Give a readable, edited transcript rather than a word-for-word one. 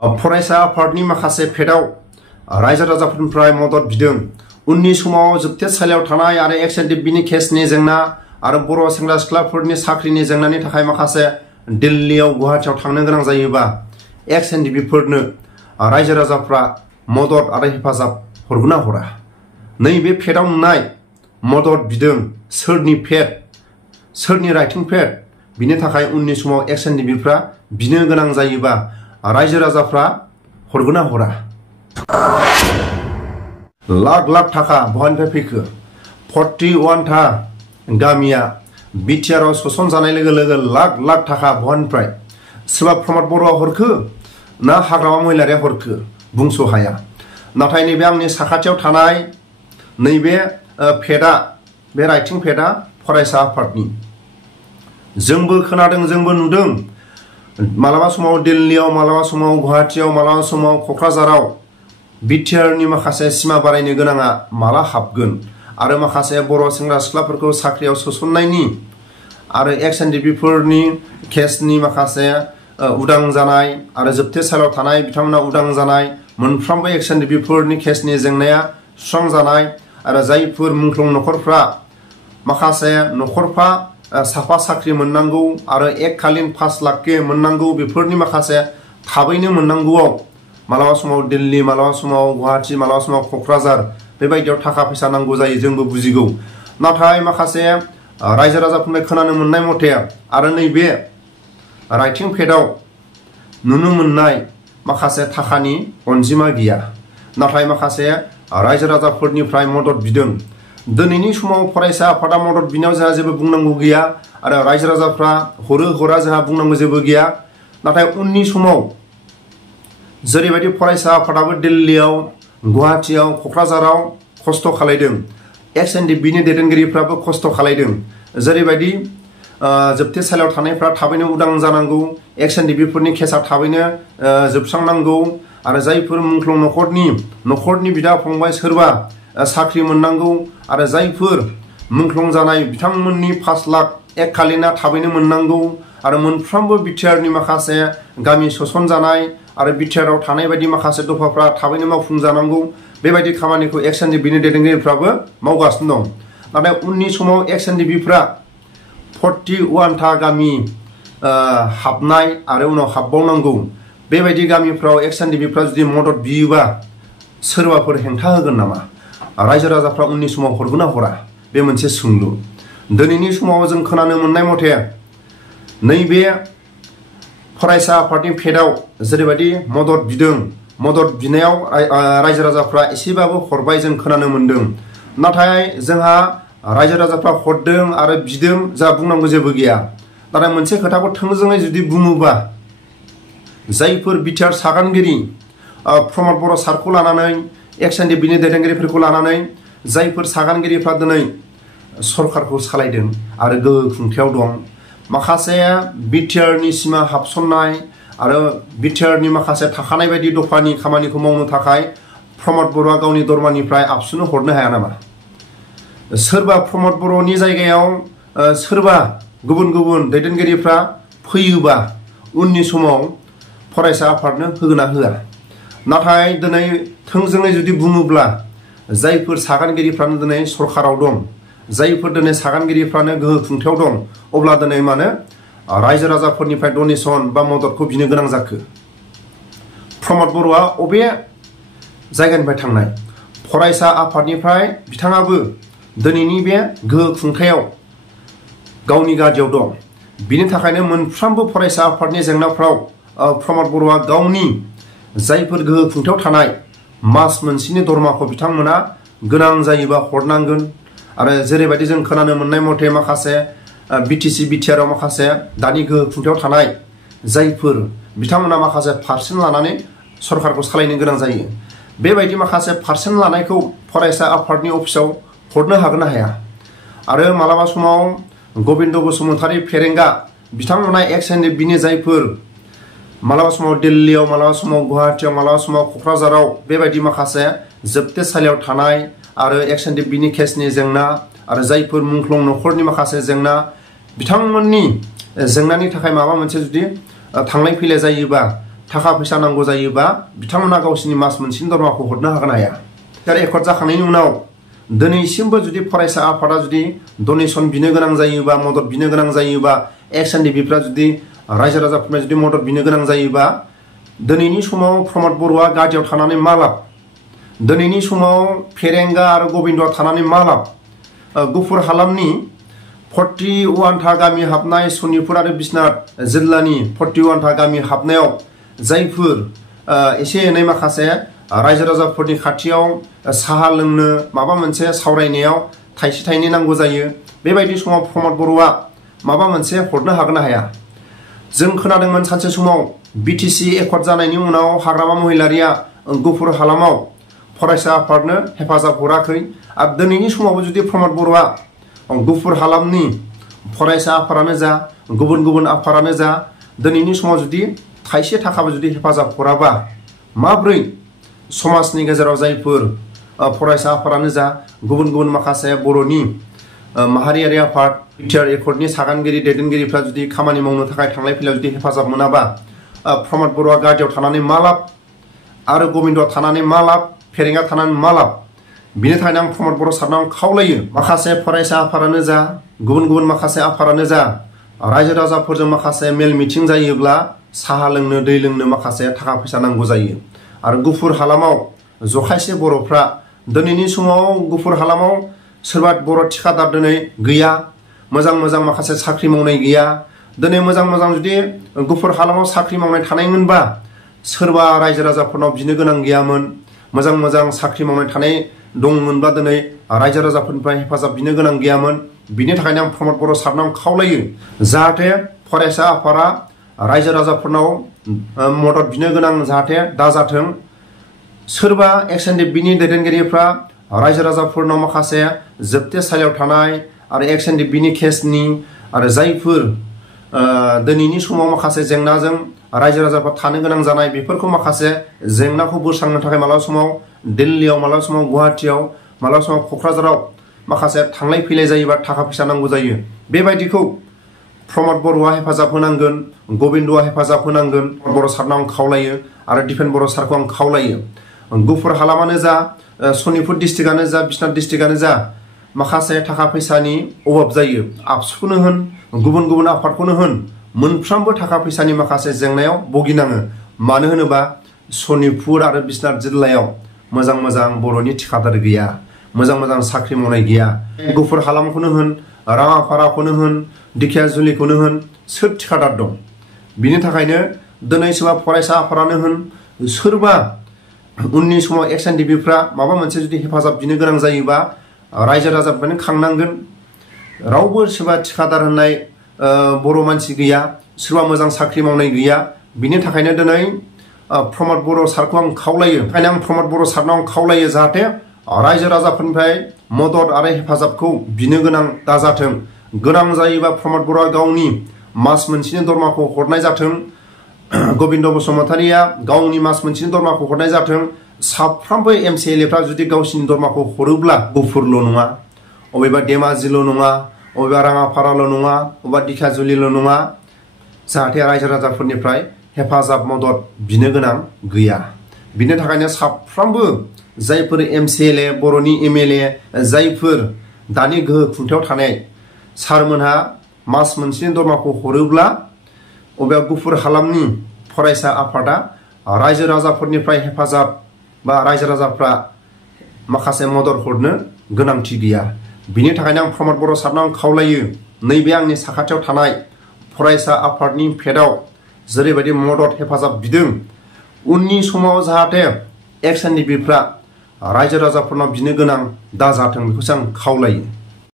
फरायसा आफादनि माखासे फेदाव रायजो राजाफोरनिफ्राय मदद बिदों। उननि समाव जोबथेसालियाव थानाय आरो एक्स एनडिपिनि केसनि जेंना आरो बर' सेंग्रा सिख्लाफोरनि साख्रिनि जेंनानि थाखाय माखासे दिल्लीयाव गुवाहाटीयाव थांनो गोनां जायोबा एक्स एनडिपिफोरनो रायजो राजाफ्रा मदद आरो हेफाजाब हरगोना हरा? नैबे फेदाव नुनाय मदद बिदों सोरनि फेद, सोरनि राइटिं फेद, बिनि थाखाय उननि समाव एक्स एनडिपिफ्रा बिनो गोनां जायोबा रायजो राजाफ्रा हरगोना हरा? लाख लाख थाखा बहानिफ्राय फैखो? 41 था गामिया बिटिआरआव सोसन जानाय लोगो लोगो लाख लाख थाखा बहानिफ्राय? सोरबा प्रमद बर'आ हरखो ना हाग्रामा महिलारिया हरखो बुंस' हाया। नाथाय नैबे आंनि साखाथियाव थानाय नैबे फेदा, बे राइटिं फेदा फरायसा आफादनि। जोंबो खोनादों, जोंबो नुदों। मालाबा समाव दिल्लीयाव, मालाबा समाव गुवाहाटीयाव, मालाबा समाव क'क्राझाराव बिटिआरनि माखासे सिमा बारायनो गोनाङा माला हाबगोन आरो माखासे बर' सेंग्रा सिख्लाफोरखौ साख्रियाव सोसननायनि आरो एक्स एनडिपिफोरनि केसनि माखासे उदां जानाय आरो जोबथेसालियाव थानाय बिथांमोना उदां जानाय, मोनफ्रोमबो एक्स एनडिपिफोरनि केसनि जेंनाया सुस्रांजानाय आरो जायफोर मुंख्लं न'खरफ्रा माखासे न'खरफ्रा साफा साख्रि मोननांगौ आरो एककालीन 5 लाख के मोननांगौ, बेफोरनि माखासे थाबैनो मोननांगौआव मालाबा समाव दिल्ली, मालाबा समाव गुवाहाटी, मालाबा समाव क'क्राझार बेबायदियाव थाखा फैसा नांगौ जायो, जोंबो बुजिगौ। नाथाय माखासे रायजो राजाफोरनिफ्राय खोनानो मोननाय मथे आरो नैबे राइटिं पेडआव नुनो मोननाय माखासे थाखानि अनजिमा गैया। नाथाय माखासे रायजो राजाफोरनिफ्राय मदद बिदों। दिनैनि समाव फरायसा आफादा मदद बिनायाव जोंहा जेबो बुंनांगौ गैया आरो रायजो राजाफ्रा हरो हरा जोंहा बुंनांगौ जेबो गैया। नाथाय उननि समाव जेरैबायदि फरायसा आफादाबो दिल्लीयाव, गुवाहाटीयाव, क'क्राझाराव खस्थ' खालायदों, एक्स एनडिपिनि दैदेनगिरिफ्राबो खस्थ' खालायदों। जेरैबायदि जोबथेसालियाव थानायफ्रा थाबैनो उदां जानांगौ, एक्स एनडिपिफोरनि केसा थाबैनो जोबस्रांनांगौ आरो जायफोर मुंख्लं न'खरनि बिदा फंबाय सोरबा साख्रि मोननांगौ आरो जायफोर मुंख्लं जानाय बिथांमोननि 5 लाख एककालीना थाबैनो मोननांगौ आरो मोनफ्रोमबो बिटिआरनि माखासे गामि सोसनजानाय आरो बिटिआरआव थानाय बायदि माखासे दफाफ्रा थाबैनो मावफुंजानांगौ, बेबायदि खामानिखौ एक्स एनडिपिनि दैदेनगिरिफ्राबो मावगासिनो दं। नाथाय उननि समाव एक्स एनडिपिफ्रा 41 था गामि हाबनाय आरो उनाव हाबबावनांगौ, बेबायदि गामिफ्राव एक्स एनडिपिफ्रा जुदि मदद बियोबा सोरबाफोर हेंथा होगोन नामा? रायजो राजाफ्रा उननि समाव हरगोना हरा? बे मोनसे सोंलु। दिनैनि समाव जों खोनानो मोननाय मथे नैबे फरायसा आफादनि फेदाव जेरैबायदि मदद बिदों, मदद बिनायाव रायजो राजाफ्रा एसेबाबो हरबाय जों खोनानो मोनदों। नाथाय जोंहा रायजो राजाफ्रा हरदों आरो बिदों जा बुंनांगौ जेबो गैया। नाथाय मोनसे खोथाखौ थोंजोङै जुदि बुङोबा जायफोर बिटिआर सागानगिरि प्रमद बर' सारखौ लानानै, एक्स एनडिपिनि दैदेनगिरिफोरखौ लानानै जायफोर सागानगिरिफ्रा दिनै सरकारखौ सालायदों आरो गोहो खुंथायाव दं, माखासे बिटिआरनि सिमा हाबसननाय आरो बिटिआरनि माखासे थाखानाय बायदि दफानि खामानिखौ मावनो थाखाय प्रमद बर'आ गावनि दरमानिफ्राय आबसुनो हरनो हाया नामा? सोरबा प्रमद बर'नि जायगायाव सोरबा गुबुन दैदेनगिरिफ्रा फैयोबा उननि समाव फरायसा आफादनो होगोना होआ? नाथाय दिनै थोंजोङै जुदि बुङोब्ला जायफोर सागानगिरिफ्रानो दिनै सरकाराव दं, जायफोर दिनै सागानगिरिफ्रानो गोहो खुंथायाव दं, अब्ला दिनै मानो रायजो राजाफोरनिफ्राय डनेसन बा मददखौ बिनो गोनां जाखो? प्रमद बर'आ अबे जायगानिफ्राय थांनाय? फरायसा आफादनिफ्राय बिथाङाबो दिनैनि बे गोहो खुंथायाव गावनि गादियाव दं। बिनि थाखायनो मोनफ्रोमबो फरायसा आफादनि जेंनाफ्राव प्रमद बर'आ गावनि जायफोर गोहो खुंथायाव थानाय मास मोनसेनि दरमाखौ बिथांमोना गोनां जायोबा हरनांगोन। आरो जेरैबायदि जों खोनानो मोननाय मथे माखासे बिटिसि बिटिआरआव माखासे दानि गोहो खुंथायाव थानाय जायफोर बिथांमोना माखासे पारसेन्ट लानानै सरकारखौ सालायनो गोनां जायो, बेबायदि माखासे पारसेन्ट लानायखौ फरायसा आफादनि अफिसाव हरनो हागोन ना हाया? आरो मालाबा समाव गबिन्द बसुमतारी फेरेंगा बिथांमोना एक्स एनडिपिनि जायफोर मालाबा समाव दिल्लीयाव, मालाबा समाव गुवाहाटीयाव, मालाबा समाव क'क्राझाराव बेबायदि माखासे जोबथेसालियाव थानाय आरो एक्स एनडिपिनि केसनि जेंना आरो जायफोर मुंख्लं न'खरनि माखासे जेंना, बिथांमोननि जेंनानि थाखाय माबा मोनसे जुदि थांलाय फैलाय जायोबा थाखा फैसा नांगौ जायोबा बिथांमोना गावसिनि मास मोनसेनि दरमाखौ हरनो हागोन हाया एकर्ड जाखांनायनि उनाव दिनैसिमबो जुदि फरायसा आफादा जुदि डनेसन बिनो गोनां जायोबा मदद बिनो गोनां जायोबा एक्स एनडिपिफ्रा जुदि रायजो राजाफोरनो जुदि मदद बिनो गोनां जायोबा दिनैनि समाव प्रमद बर'आ गादियाव थानानै मा लाब दिनैनि समाव फेरेंगा आरो गबिन्दआ थानानै मा लाब गुफुर हालामनि 41 था गामि हाबनाय सनितपुर आरो बिश्वनाथ जिल्लानि 41 था गामि हाबनायाव जायफोर एसे एनै माखासे रायजो राजाफोरनि खाथियाव साहा लोंनो माबा मोनसे सावरायनायाव थाइसे थाइनै नांगौ जायो बेबायदि समाव प्रमद बर'आ माबा मोनसे हरनो हागोन ना हाया जों खोनादोंमोन सानसे समाव बिटिसि एकर्ड जानायनि उनाव हाग्रामा महिलारिया गुफुर हालामाव फरायसा आफादनो हेफाजाब हराखै आरो दिनैनि समावबो जुदि प्रमद बर'आ गुफुर हालामनि फरायसा आफादानो जा गुबुन गुबुन आफादानो जा दिनैनि समाव जुदि थाइसे थाखाबो जुदि हेफाजाब हराबा माब्रै समाजनि गेजेराव जायफोर फरायसा आफादानो जा गुबुन गुबुन माखासे बर'नि माहारियारि आफाद बिटिआर एकर्डनि सागानगिरि दैदेनगिरिफ्रा जुदि खामानि मावनो थाखाय थांलाय फैलायाव जुदि हेफाजाब मोनाबा प्रमद बर'आ गादियाव थानानै मा लाब आरो गबिन्दआ थानानै मा लाब फेरेंगा थानानै मा लाब बिनि थाखायनो आं प्रमद बर' सारनाव खावलायो माखासे फरायसा आफादानो जा गुबुन गुबुन माखासे आफादानो जा रायजो राजाफोरजों माखासे मेल मिथिं जायोब्ला साहा लोंनो दै लोंनो माखासे थाखा फैसा नांगौ जायो आरो गुफुर हालामाव जखायसे बर'फ्रा दिनैनि समाव गुफुर हालामाव सोरबा बर' थिखादार दिनै गैया मोजां मोजां माखासे साख्रि मावनाय गैया दिनै मोजां मोजां जुदि गुफुर हालामाव साख्रि मावनाय थानायमोनबा सोरबा रायजो राजाफोरनाव बिनो गोनां गैयामोन मोजां मोजां साख्रि मावनाय थानाय दंमोनबा दिनै रायजो राजाफोरनिफ्राय हेफाजाब बिनो गोनां गैयामोन बिनि थाखायनो आं प्रमद बर' सारनाव खावलायो जाहाथे फरायसा आफादा रायजो राजाफोरनाव मदद बिनो गोनां जाहाथे दाजाथों सोरबा एक्स एनडिपिनि दैदेनगिरिफ्रा रायजो राजाफोरनाव माखासे जोबथेसालियाव थानाय आरो एक्स एनडिपिनि केसनि आरो जायफोर दिनैनि समाव माखासे जेंनाजों रायजो राजाफ्रा थानो गोनां जानाय बेफोरखौ माखासे जेंनाखौ बोस्रांनो थाखाय मालाबा समाव दिल्लीयाव मालाबा समाव गुवाहाटियाव मालाबा समाव क'क्राझाराव माखासे थांलाय फैलाय जायोबा थाखा फैसा नांगौ जायो बेबायदिखौ प्रमद बर'आ हेफाजाब होनांगोन गबिन्दआ हेफाजाब होनांगोन बर' सारनाव आं खावलायो आरो दिपेन बर' सारखौ आं खावलायो गुफुर हालामानो जा सनितपुर डिस्ट्रिक्टआनो जा बिश्वनाथ डिस्ट्रिक्टआनो जा माखासे थाखा फैसानि अभाब जायो आबसुखौनो होन गुबुन गुबुन आफादखौनो होन मोनफ्रोमबो थाखा फैसानि माखासे जेंनायाव भुगिनाङो मानो होनोबा सनितपुर आरो बिश्वनाथ जिल्लायाव मोजां मोजां बर'नि थिखादार गैया मोजां मोजां साख्रि मावनाय गैया गुफुर हालामखौनो होन राङापाराखौनो होन दिखियाजुलिखौनो होन सोर थिखादार दं बिनि थाखायनो दिनै सोरबा फरायसा आफादानो होन सोरबा उननि समाव एक्स एनडिपिफ्रा माबा मोनसे जुदि हेफाजाब बिनो गोनां जायोबा रायजो राजाफोरनो खांनांगोन रावबो सोरबा थिखादार होननाय बर' मानसि गैया सोरबा मोजां साख्रि मावनाय गैया बिनि थाखायनो दिनै प्रमद बर' सारखौ आं खावलायो ओंखायनो आं प्रमद बर' सारनाव खावलायो जाहाथे रायजो राजाफोरनिफ्राय मदद आरो हेफाजाबखौ बिनो गोनां दाजाथों गोनां जायोबा प्रमद बर'आ गावनि मास मोनसेनि दरमाखौ हरनाय जाथों गबिन्द बसुमतारिया गावनि मास मोनसेनि दरमाखौ हरनाय जाथों साफ्रोमबो एमसिएलएफ्रा जुदि गावसिनि दरमाखौ हरोब्ला गुफुरल' नङा अबेबा धेमाजिल' नङा अबेबा राङापाराल' नङा अबेबा दिखियाजुलिल' नङा जाहाथे रायजो राजाफोरनिफ्राय हेफाजाब मदद बिनो गोनां गैया बिनि थाखायनो साफ्रोमबो जायफोर एमसिएलए बर'नि एमएलए जायफोर दानि गोहो खुंथायाव थानाय सारमोनहा मास मोनसेनि दरमाखौ हरोब्ला अबेबा गुफुर हालामनि फरायसा आफादा रायजो राजाफोरनिफ्राय हेफाजाब बा रायजो राजाफ्रा माखासे मदद हरनो गोनांथि गैया बिनि थाखायनो आं प्रमद बर' सारनाव खावलायो नैबे आंनि साखाथियाव थानाय फरायसा आफादनि फेदाव जेरैबायदि मदद हेफाजाब बिदों उननि समाव जाहाथे एक्स एनडिपिफ्रा रायजो राजाफोरनाव बिनो गोनां दाजाथों बेखौसो आं खावलायो